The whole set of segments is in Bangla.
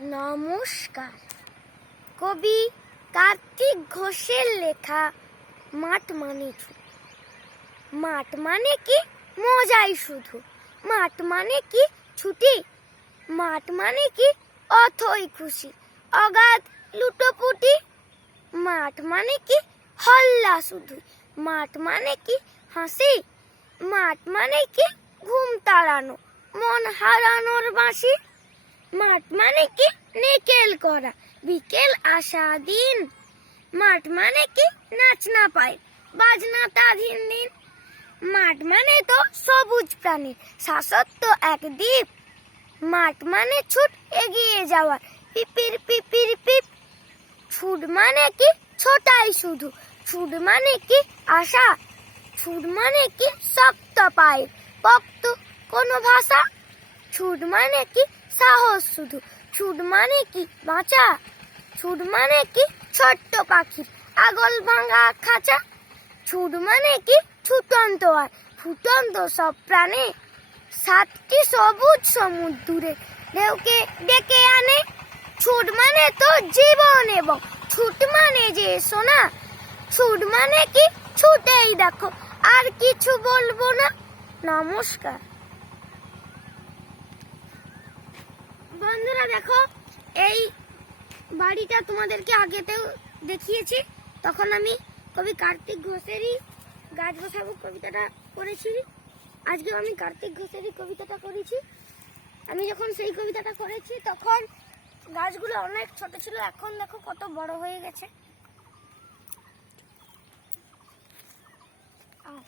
নমস্কার। কবি কার্তিক ঘোষের লেখা মাঠ মানে মাঠ মানে কি? মজাই শুধু। মাঠ মানে কি ছুটি? মাঠ মানে কি অথই খুশি? অগাধ লুটোপুটি? মাঠ মানে কি হল্লা শুধু? মাঠ মানে কি হাসি? মাঠ মানে কি ঘুম তাড়ানো? মন হারানোর বাঁশি? মাঠ মানে কি? নিকেল করা। বিকেল আসা দিন। মাঠ মানে কি? নাচ না পায়। বাজনা তাধীন দিন মাঠ মানে তো সবুজ প্রাণী। শাসত্ব এক দ্বীপ। মাঠ মানে ছুট এগিয়ে যাওয়ার। পিপির পিপির পিপ। ছুট মানে কি? ছোটাই শুধু। ছুট মানে কি? আশা। ছুট মানে কি? শক্ত পায়। পক্ত কোনো ভাষা ছুট মানে কি সাহস শুধু? ছুট মানে কি বাঁচা? ছুট মানে কি ছোট্ট পাখির আগল ভাঙা খাঁচা? ছুট মানে কি ছুটন্ত আর ফুটন্ত সব প্রাণে? সাতটি সবুজ সমুদ্রে ঢেউকে ডেকে আনে? ছুট মানে তো জীবন এবং ছুট মানে যে সোনা? ছুট মানে কি ছুটেই দেখো, আর কিছু বলব না? নমস্কার। বন্ধুরা দেখো এই বাড়িটা তোমাদেরকে আগেতেও দেখিয়েছি। তখন আমি কবি কার্তিক ঘোষেরই গাছ বসাবো কবিতাটা করেছি। আজকেও আমি কার্তিক ঘোষেরই কবিতাটা করেছি। আমি যখন সেই কবিতাটা করেছি তখন গাছগুলো অনেক ছোট ছিল এখন দেখো কত বড় হয়ে গেছে। আয়,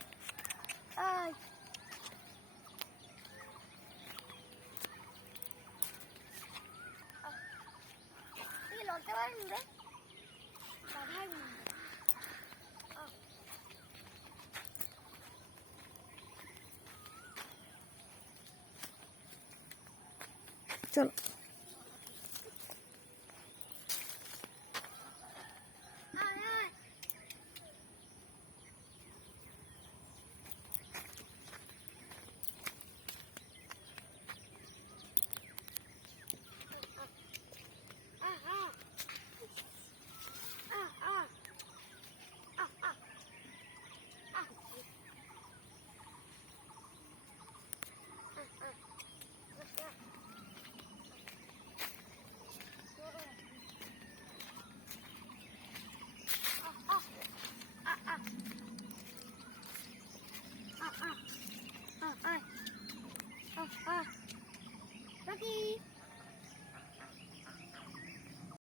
这말했는 데? 나도这 일? 啊，Lucky。